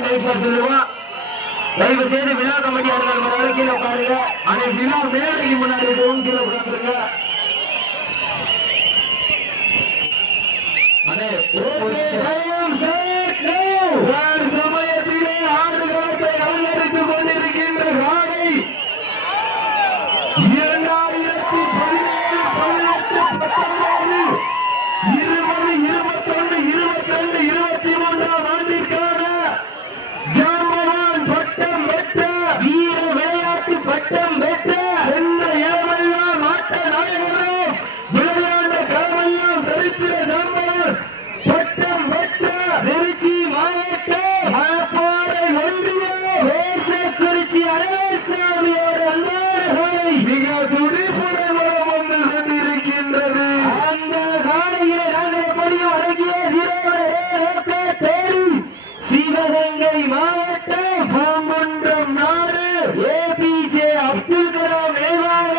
Point extra சொல்லுவோம் தயவு செய்து விழா கமிட்டியாளர்கள் முதல்ல கீழே உட்காருங்க. விழா மேடைக்கு முன்னாடி இருக்கவும் கீழே உட்காந்துருங்க பெற்ற வீர விளையாட்டு பட்டம் பெற்ற சென்ற இளமையால் மாட்ட நாயகரும் விளையாண்ட களமையால் சரித்திர ஜாம்பவான் பட்டம் பெற்ற திருச்சி மாவட்டம் மணப்பாறை ஒன்றிய வேசக்குறிச்சி அழகசாமியோட அண்ணாகளை மிக துடிப்புடன் வலம் வந்து கொண்டிருக்கின்றது அந்த காலையை நாங்கள் எப்படியும் அடங்கிய வீரர்களே தேடி சிவகங்கை மாவட்டம் பூங்குன்றம் நாடு ஏபிஜே அப்துல் கலாம் நினைவாக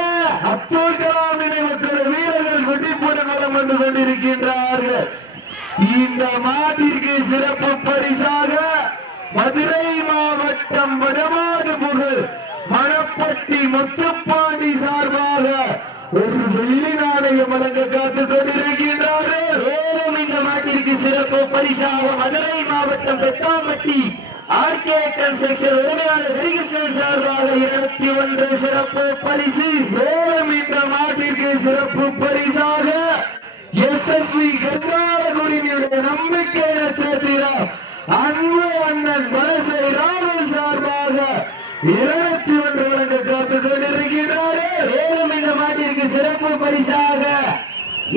அப்துல் கலாம் நினைவுக்கிற வீரர்கள் வெட்டிப்புடன் கொண்டிருக்கின்றார்கள் இந்த மாட்டிற்கு சிறப்பு பரிசாக மதுரை மாவட்டம் வடமாடு புகழ் மணப்பட்டி முத்துப்பாண்டி சார்பாக ஒரு வெள்ளி நாணயம் வழங்க காத்துக் கொண்டிருக்கின்றார்கள். மேலும் இந்த மாட்டிற்கு சிறப்பு பரிசாக மதுரை மாவட்டம் பெத்தாம்பட்டி ஆர்கே கன்ஸ்ட்ரக்ஷன் உரிமையாளர் ஹரிகிருஷ்ணன் சார்பாக இருபத்தி ஒன்று சிறப்பு பரிசு. மேலும் இந்த மாட்டிற்கு சிறப்பு பரிசாக எஸ்எஸ்வி கங்காளகுடியினுடைய நம்பிக்கை நட்சத்திரம் அன்பு அண்ணன் மனசை ராகுல் சார்பாக இருபத்தி ஒன்று வழங்க காத்து கொண்டிருக்கிறாரே மேலும் இந்த மாட்டிற்கு சிறப்பு பரிசாக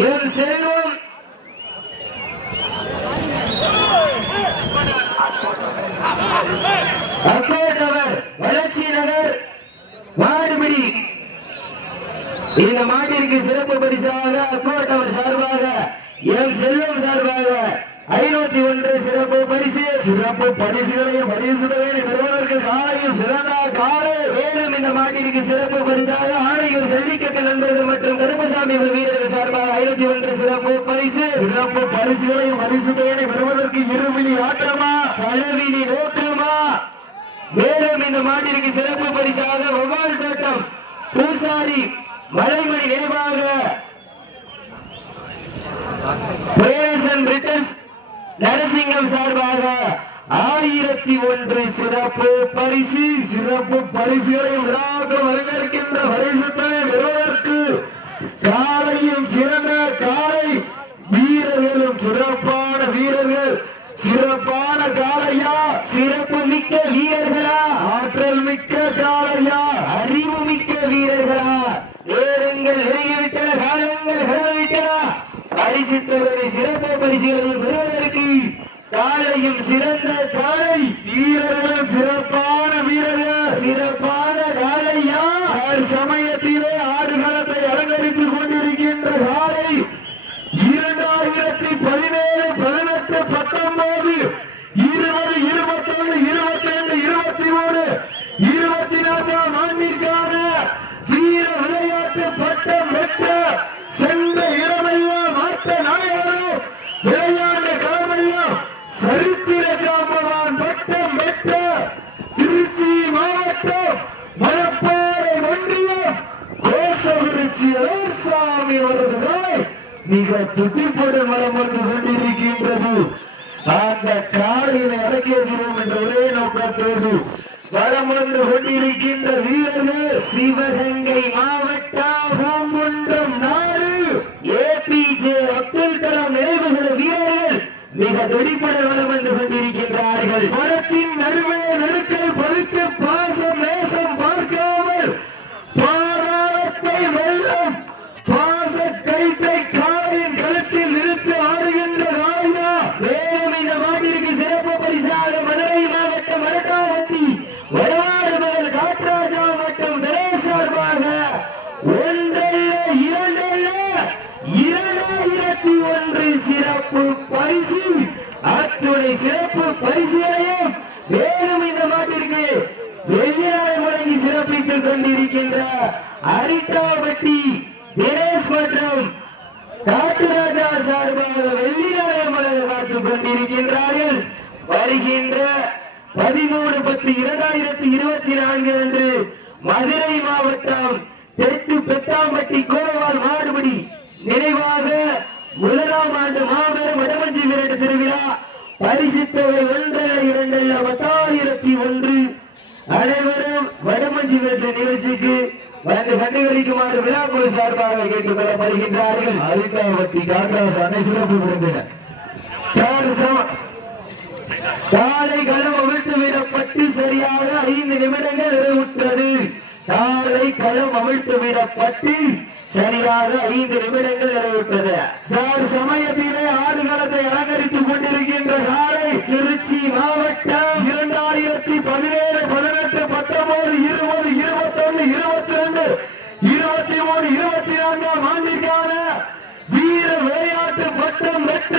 என் செல்வ அக்கோட்டவர் வளர்ச்சி நகர் மாடுபிடி இந்த மாட்டிற்கு சிறப்பு பரிசாக அக்கோட்டவர் சார்பாக எம் செல்வம் சார்பாக ஐநூத்தி ஒன்று சிறப்பு பரிசு சிறப்பு பரிசுகளையும் பரிசுகளையும் பெறுவதற்கு காலையில் சிறந்த காலை மேலும் மாட்டிற்கு சிறப்பு பரிசாக ஆணையூர் ஜல்லிக்கட்டு நண்பர்கள் மற்றும் கருப்பசாமி வீரர்கள் சார்பாக ஐநூத்தி ஒன்று சிறப்பு பரிசு. சிறப்பு பரிசுகளையும் பரிசுகளையும் பெறுவதற்கு இருவிழி ஆட்டமா பழவிழி நோக்கமா மேலும் இந்த மாட்டிற்கு சிறப்பு பரிசாக வவ்வால் தோட்டம் பூசாரி மலைமணி நினைவாக பிரேசன் நரசிங்கம் சார்பாக ஆயிரத்தி ஒன்று சிறப்பு பரிசு சிறப்பு பரிசுகளை விழாக்க வரவேற்கின்ற பரிசுத்தை பெறுவதற்கு காலையும் சிறந்த காலை. வீரர்களும் சிறப்பான வீரர்கள் சிறப்பான காலையா? சிறப்பு மிக்க வீரர்களா? ஆற்றல் மிக்க காலையா? அறிவு மிக்க வீரர்களா? நேரங்கள் நெருங்கிவிட்டன காலங்கள் பரிசு தலைவரை சிறப்பு பரிசுகளை பெறுவதற்கு காத்துக் கொண்டிருக்கின்றார்கள். வருகின்ற பதிமூணு பத்து இரண்டாயிரத்தி இருபத்தி நான்கு அன்று மதுரை மாவட்டம் தெற்கு பெத்தாம்பட்டி கோவால் மாறுபடி நினைவாக முதலாம் ஆண்டு மாபெரும் வடமஞ்சி விரட்டு திருவிழா பரிசுத்தவை ஒன்றரை இரண்டல்ல பத்தாயிரத்தி ஒன்று. அனைவரும் வடமஞ்சி விரட்டு நிகழ்ச்சிக்கு வந்து கண்டுகளிக்குமாறு விழாக்குழு சார்பாக கேட்டுக் கொள்ளப்படுகின்றார்கள். அரிட்டாவட்டி காங்கிரஸ் அனை சிறப்பு விருந்தினர். காலை களம் அவிழ்த்து விடப்பட்டு சரியாக ஐந்து நிமிடங்கள் நிறைவுற்றது. காலை களம் அவிழ்த்து விடப்பட்டு சரியாக ஐந்து நிமிடங்கள் நிறைவுற்றது. யார் சமயத்திலே ஆடுகளத்தை அலங்கரித்துக் கொண்டிருக்கின்ற காலை திருச்சி மாவட்டம் இரண்டாயிரத்தி பதினெட்டு பத்தொன்பது இருபது இருபத்தொன்னு இருபத்தி ரெண்டு இருபத்தி மூணு இருபத்தி நான்காம் ஆண்டிற்கான வீர விளையாட்டு பட்டம் பெற்ற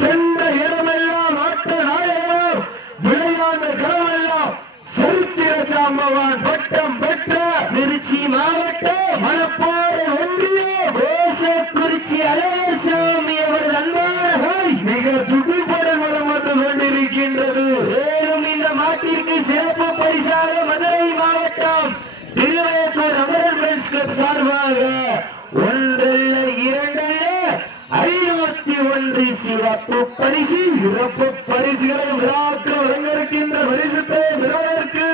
சென்ற இடமெல்லாம் ஆட்ட நாயகம் விளையாண்ட களமெல்லாம் சரித்திர சாம்பவான் பட்டம் பெற்ற திருச்சி மாவட்டம் மணப்பாறை ஒன்றிய கோசக்குறிச்சி அழகசாமி அவர்கள் அன்பான மிக துடிப்புடன் வளம் வந்து கொண்டிருக்கின்றது மேலும் இந்த மாட்டிற்கு சிறப்பு பரிசாக மதுரை மாவட்டம் திருவேற்கூர் அமரன் ஃப்ரெண்ட்ஸ் கிளப் சார்பாக ஒன்றல்ல இரண்டல்ல ஐநூத்தி ஒன்று சிறப்பு பரிசு இறப்பு பரிசுகளை விழாக்கு வழங்கிருக்கின்ற பரிசுத்தை விழாவிற்கு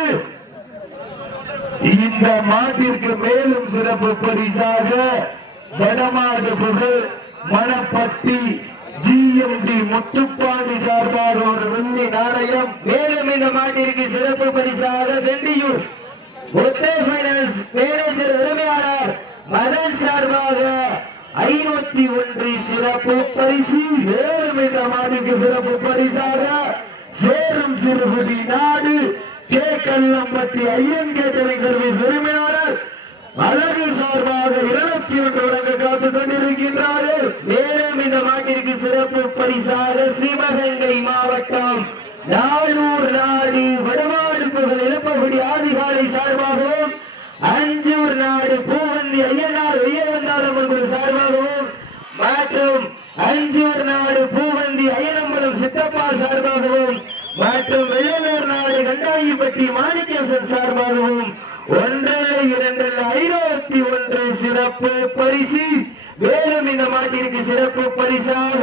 இந்த மாட்டிற்கு மேலும் சிறப்பு பரிசாக வடமாடு புகழ் மணப்பட்டி ஜிஎம்டி முத்துப்பாண்டி சார்பாக ஒரு வெள்ளி நாணயம் மேலும் இந்த மாட்டிற்கு சிறப்பு பரிசாக வெண்டியூர் ஒத்தே பைனான்ஸ் மேனேஜர் உரிமையாளர் மதன் சார்பாக இருபத்தி ஒன்று சிறப்பு பரிசு மேலும் இந்த சிறப்பு பரிசாக சேரும் சிறுகுடி நாடு K. Kallampatti Ayyan catering service உரிமையாளர் அழகு சார்பாக இருநூத்தி ஒன்று வழங்க காத்துக் கொண்டிருக்கின்றார்கள் மேலும் இந்த மாட்டிற்கு சிறப்பு பரிசாக சிவகங்கை மாவட்டம் நானூர் நாடு வடமாடு புகழ் இளப்பகுடி ஆதிகாலை சார்பாகவும் அஞ்சூர் நாடு பூவந்தி ஐயனார் ஐயவந்தாரம் என்பது சார்பாகவும் மற்றும் அஞ்சூர் நாடு பூவந்தி ஐயனம்பலம் சித்தப்பா சார்பாகவும் மற்றும் வெள்ளலூர் நாடு கண்டாயிப்பட்டி மாணிக்கேசன் சார்பாகவும் ஒன்று இரண்டு ஐநூத்தி ஒன்று சிறப்பு பரிசு. மேலும் இந்த மாட்டிற்கு சிறப்பு பரிசாக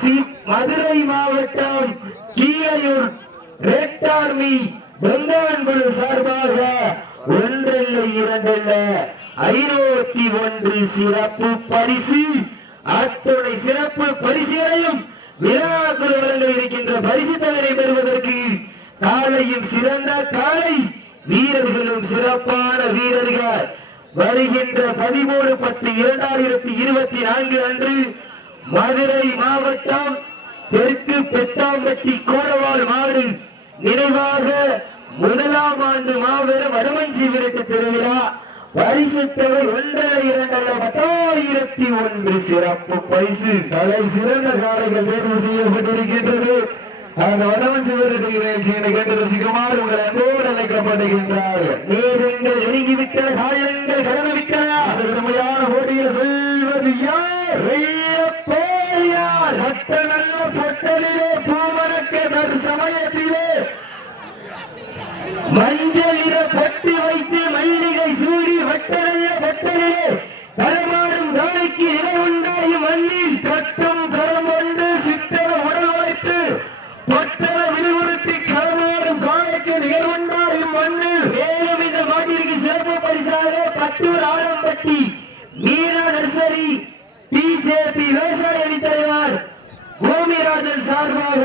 சி- மதுரை மாவட்டம் கீழையூர் ரெட் ஆர்மி பெங்கான்புரு சார்பாக ஒன்றல்ல இரண்டல்ல ஐநூத்தி ஒன்று சிறப்பு பரிசு. அத்துணை சிறப்பு பரிசுகளையும் விழாக்குள் வழங்க இருக்கின்ற பரிசு தவறை பெறுவதற்கு காலையும் சிறந்த காலை. வீரர்களும் சிறப்பான வீரர்கள். வருகின்ற பதிமூணு பத்து இரண்டாயிரத்தி இருபத்தி நான்கு அன்று மதுரை மாவட்டம் தெற்கு பெத்தாம்பட்டி கோரவால் மாடு நினைவாக முதலாம் ஆண்டு மாபெரும் வடமஞ்சி விரட்டு திருவிழா பரிசு தொகை ஒன்றரை இரண்டரை பத்தாயிரத்தி ஒன்று சிறப்பு. பரிசு. தலை சிறந்த காலைகள் தேர்வு செய்யப்பட்டிருக்கின்றது. அந்த வடமஞ்சி விருது நிகழ்ச்சியினை கேட்டு ரசிக்குமாறு உங்கள் அன்போடு அழைக்கப்படுகின்றார்கள் நேரங்கள் நெருங்கிவிட்டன காலங்கள் கடந்துவிட்டன அது கடுமையான போட்டியில் வெல்வது யார் வெள்ளப்போர் யார்? ரத்த நல்ல பொட்டலிலே பூமணக்க தர் சமயத்திலே மஞ்சள் நிற பொட்டு வைத்து மல்லிகை சூடி வட்டநல்ல பொட்டலிலே களமாடும் காலைக்கு இடம் உண்டாயும் மண்ணில் கட்டும் கரம் கொண்டு சித்தர உடல் உழைத்து பட்டர விரிவுறுத்தி களமாடும் காலைக்கு நிகழ்வுண்டாயும் மண்ணில் மேலும் இந்த மாட்டிற்கு சிறப்பு பரிசாக பட்டூர் ஆலம்பட்டி மீரா நர்சரி பிஜேபி விவசாய அணி தலைவர் பூமிராஜன் சார்பாக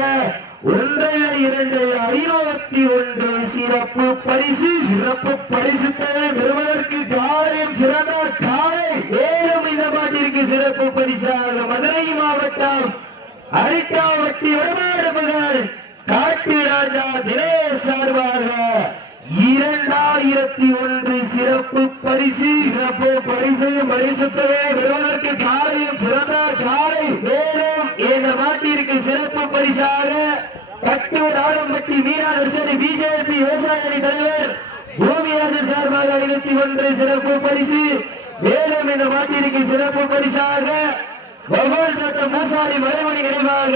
ஒன்றரை இரண்டு ஐநூத்தி ஒன்று சிறப்பு பரிசு சிறப்பு பரிசுத்தலை பெறுவதற்கு காலையும் சிறந்த காலை மேலும் சிறப்பு பரிசாக மதுரை மாவட்டம் அரிக்காவட்டி வடமாடு புகழ் காட்டு ராஜா தினேஷ் சார்பாக இரண்டாயிரத்தி ஒன்று சிறப்பு பரிசு. சிறப்பு பரிசு பரிசுத்தவே பெறுவதற்கு காலையும் சிறந்த காலை மேலும் என்ற மாட்டிற்கு சிறப்பு பரிசாக கட்டூர் ஆலம்பட்டி மீனா பிஜேபி விவசாய அணி தலைவர் பூமிராஜன் சார்பாக ஐநூத்தி ஒன்று சிறப்பு பரிசு. மேலும் இந்த மாட்டிற்கு சிறப்பு பரிசாக பகவான் தோட்டம் மூசாரி மறுமணி நினைவாக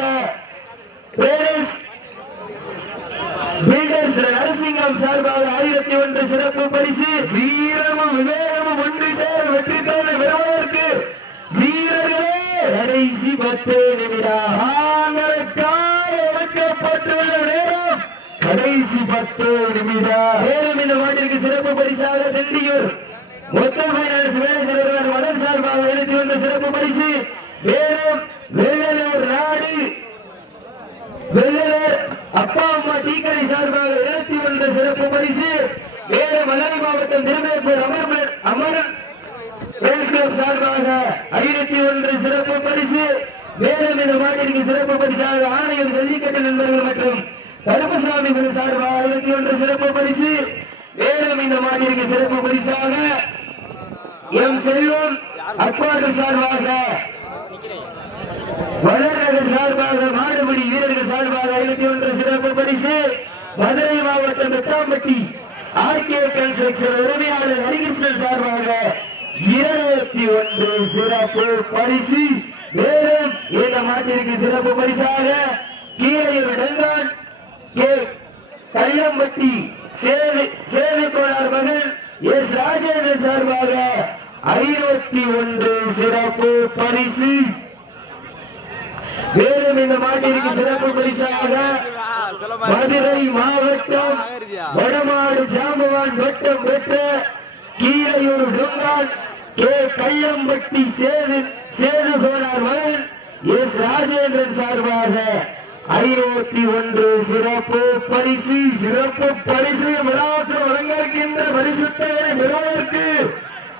நரசிங்கம் சார்பாக ஆயிரத்தி ஒன்று சிறப்பு பரிசு. வீரமும் விவேகமும் ஒன்று சேர வெற்றி தோலை பெறுவதற்கு வீரர்களே கடைசி பத்து நிமிடம். ஒதுக்கப்பட்டுள்ள நேரம் கடைசி பத்து நிமிடம். மேலும் இந்த மாட்டிற்கு சிறப்பு பரிசாக திண்டியூர். மொத்த பைனான்ஸ் மேனேஜர் ஒருவர் மதன் சார்பாக எழுதி வந்த சிறப்பு பரிசு. மேலும் வெள்ளலூர் நாடு. வெள்ளலூர் அப்பா அம்மா டீக்கரை சார்பாக இருபத்தி ஒன்று சிறப்பு பரிசு. மேலும் மதுரை மாவட்டம் திருமேப்பூர் அமர் அமரன் சார்பாக ஐநூத்தி ஒன்று சிறப்பு பரிசு. மேலும் இந்த மாட்டிற்கு சிறப்பு பரிசாக ஆணையர் ஜல்லிக்கட்டு நண்பர்கள் மற்றும் கருப்பசாமி சார்பாக ஐநூத்தி ஒன்று சிறப்பு பரிசு. மேலும் இந்த மாட்டிற்கு சிறப்பு பரிசாக எம் செல்லூர் அக்வாடு சார்பாக வளர்நகர் சார்பாக மாடுபடி வீரர்கள் சார்பாக ஐநூத்தி ஒன்று சிறப்பு பரிசு. மதுரை மாவட்டம் வெட்டாம்பட்டி ஆர்கே கன்ஸ்ட்ரக்ஷன் உரிமையாளர் ஹரிகிருஷ்ணன் சார்பாக இருபத்தி ஒன்று சிறப்பு பரிசு. மேலும் இந்த மாட்டிற்கு சிறப்பு பரிசாக கீழையூர் டங்கான் கே கல்யாம்பட்டி சேவை சேவை கோளார் மகன் எஸ் ராஜேந்திரன் சார்பாக ஐநூத்தி ஒன்று சிறப்பு பரிசு. மேலும் இந்த மாட்டிற்கு சிறப்பு பரிசாக மதுரை மாவட்டம் வடமாடு ஜாம்பவான் வட்டம் பெற்ற கீழையூர் டொங்கான் கே. கையம்பட்டி சேது சேது கோனார் மகன் எஸ். ராஜேந்திரன் சார்பாக ஐநூத்தி ஒன்று சிறப்பு பரிசு சிறப்பு பரிசு விழாவுக்கு வழங்க இருக்கின்ற பரிசுத்தவரை பெறுவதற்கு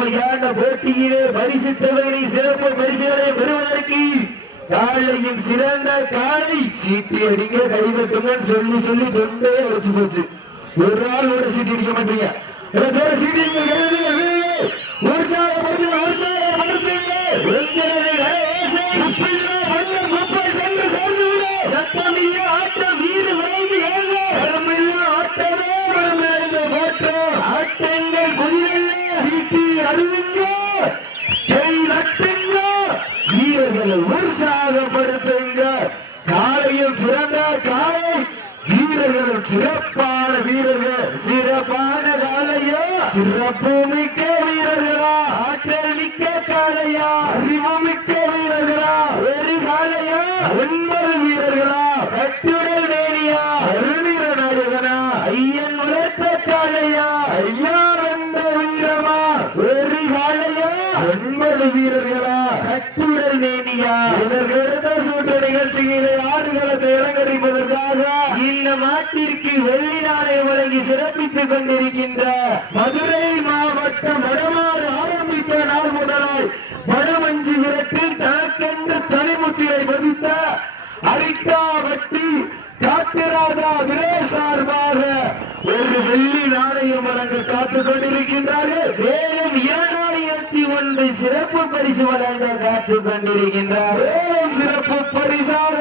கடுமையான போட்டியிலே பரிசு தொகையை சிறப்பு பரிசுகளை பெறுவதற்கு காலையும் சிறந்த காலை சீட்டி அடிங்க கைதட்டுங்கன்னு சொல்லி சொல்லி தொண்டே வச்சு போச்சு. ஒரு நாள் ஒரு சீட்டு அடிக்க மாட்டீங்க. சீட்டு ஒரு சீட்டி அடிக்க கைதட்டுங்க, வீரர்களே. உற்சாகப்படுத்துங்க, உற்சாகப்படுத்துங்க. வெண்கலவை கரவேசை, முப்பையிலே மண்ணு முப்பை சென்று சேர்ந்து விடு. சத்தமில்ல ஆட்டம் வீடு விரைந்து ஏங்க வரமில்லை ஆட்டமே வரமில்லை ஓட்டம். ஆட்டங்கள் புதிதல்ல சீட்டி அடிங்க கை நட்டுங்க வீரர்களை உற்சாகப்படுத்துங்க காலையும் சிறந்த காலை வீரர்களும் சிறப்பான வீரர்கள் சிறப்பான காலையா சிறப்பு வீரர்களா? ஆற்றல் மிக்க காலையா அறிவு மிக்க வீரர்களா? ஒரு காலையா ஒன்பது வீரர்களா? கட்டுடல் வேலியா அருணிர நாயகனா ஐயன் உலர்த்த காலையா ஐயா வந்த வீரமா ஒரு காலையா ஒன்பது வீரர்களா கட்டுடல் வேலியா இதற்கடுத்த சூட்ட நிகழ்ச்சியிலே ஆடுகளத்தை அலங்கரிப்பதற்காக இந்த மாட்டிற்கு வெள்ளி நாளை வழங்கி சிறப்பித்துக் கொண்டிருக்கின்ற மதுரை மாவட்ட வடமாறு ஆரம்பித்த நாள் முதலாய் வடமஞ்சி விரட்டில் தனக்கென்று தனிமுத்திரை பதித்த அரிட்டாவட்டி காத்திராஜா விரே சார்பாக ஒரு வெள்ளி நாணயம் வழங்க காத்துக் கொண்டிருக்கின்றார்கள். மேலும் இரண்டாயிரத்தி ஒன்று சிறப்பு பரிசு வழங்க காத்துக் கொண்டிருக்கின்றார் மேலும் சிறப்பு பரிசாக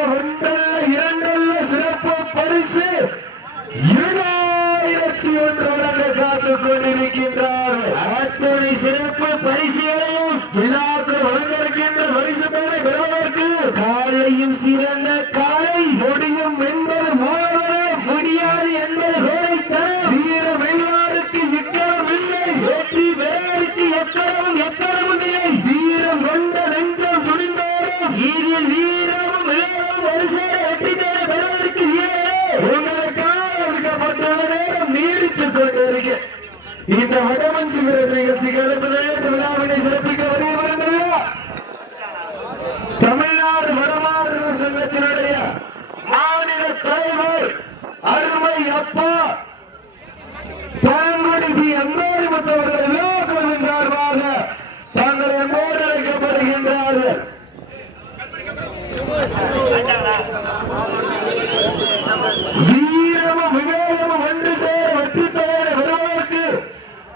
வீரமும் விவேகமும் ஒன்று சேர வெற்றி தோழ வருவதற்கு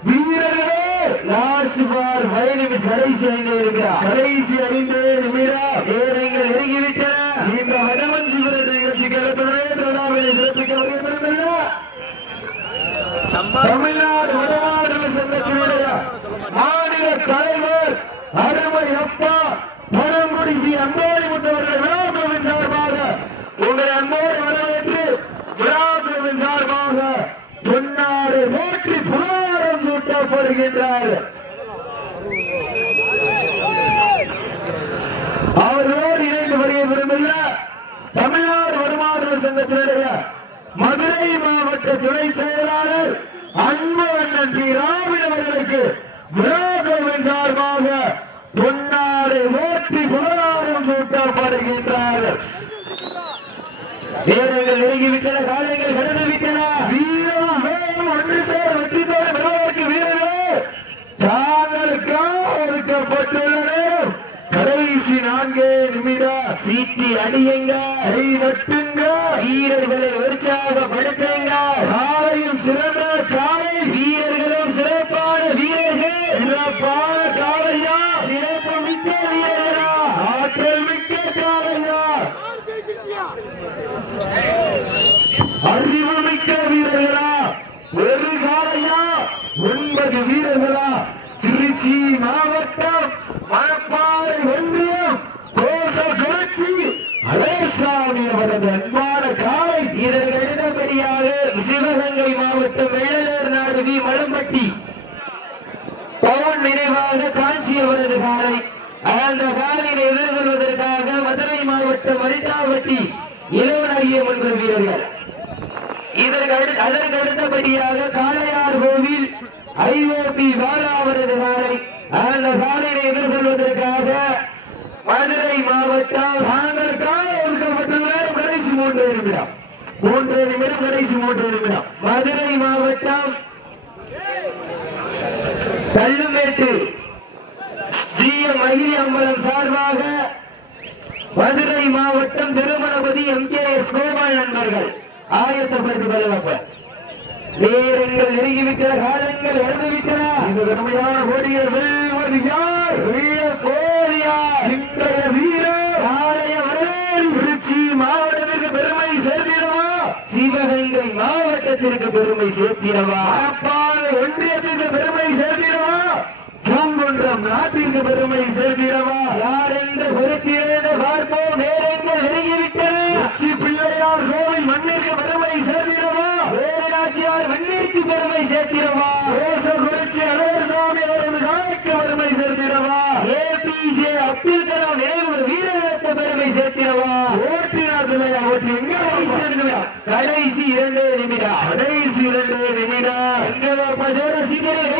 வீரர்களே லாஸ்ட் பார் வயலில் கடைசி அங்கே இருக்கிறார். கடைசி வீரர்களை உற்சாகப்படுத்துங்க காலையும் சிறந்த காலை வீரர்களும் சிறப்பான வீரர்கள் சிறப்பான காலையா சிறப்பு மிக்க வீரர்களா ஆற்றல் மிக்க காலையா அறிவு மிக்க வீரர்களா ஒரு காலையா ஒன்பது வீரர்களா திருச்சி மாவட்டம் மணப்பாறை ஒன்றியம் கோசகுறிச்சி அலேசாமி அவரது அன்பான காலை வீரர்கள் இடபடியாக சிவகங்கை மாவட்டம் வேலூர் நாடு வி மலம்பட்டி பவன் நினைவாக காஞ்சி காலை அந்த காலையை எதிர்கொள்வதற்காக மதுரை மாவட்டம் மரிதாவட்டி இளவனாகிய மன்ற வீரர்கள். இதற்கு அதற்கு அடுத்தபடியாக காளையார் கோவில் ஐஓபி பாலா அவரது காலை அந்த காலையை எதிர்கொள்வதற்காக மதுரை மாவட்டம் தாங்களுக்காக ஒதுக்கப்பட்டுள்ள கடைசி மூன்று நிமிடம். மூன்று நிமிடம் கடைசி மூன்று நிமிடம். மதுரை மாவட்டம் கல்லுமேட்டு ஜி எம் மகிழி அம்பலம் சார்பாக மதுரை மாவட்டம் Thirumanapathi M K S Gopal நண்பர்கள் ஆயத்தப்படுத்தி கொள்ளப்ப நேரங்கள் நெருங்கிவிட்டன காலங்கள் இறந்துவிட்டன இந்த கடுமையான கோடியை வெல்வது யார் வீர கோடியா இன்றைய வீரர். காளைய வரவேல் திருச்சி மாவட்டத்திற்கு பெருமை சேர்த்திடவா? சிவகங்கை மாவட்டத்திற்கு பெருமை சேர்த்திடவா? மணப்பாறை ஒன்றியத்திற்கு பெருமை சேர்த்திடவா? பூங்குன்றம் நாட்டிற்கு பெருமை சேர்த்திடவா யார் என்று பொறுத்திருந்த பார்ப்போம். நேரங்கள் நெருங்கிவிட்டன உச்சி பிள்ளையார் கோவில் மண்ணிற்கு பெருமை சேர்த்திடவா வேலநாச்சியார் மண்ணிற்கு பெருமை சேர்த்திடவா கோசகுறிச்சி அழகசாமி அவரது காலைக்கு பெருமை சேர்த்திடவா ஏபிஜே அப்துல் கலாம் நினைவு வீரர்களுக்கு பெருமை சேர்த்திடவா ஓட்டினார் ஓட்டி எங்க கடைசி இரண்டு நிமிடம். கடைசி இரண்டு நிமிடம். கடைசி இரண்டு நிமிடம். எங்கள் பஜோர சீக்கிரம்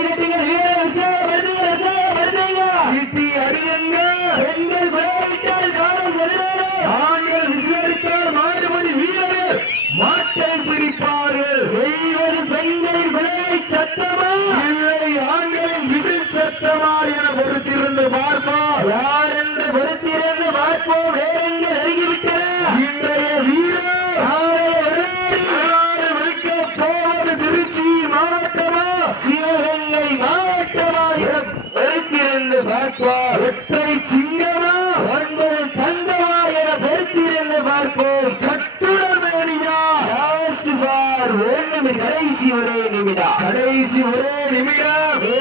பார்ப்போம் ஒற்றை சிங்கமா? ஒன்பது தங்கமா என பொறுத்திருந்து பார்ப்போம். கட்டுடமேனியா லாஸ்ட் பார் ஒரு நிமிடம் கடைசி ஒரே நிமிடம். கடைசி ஒரே நிமிடம்.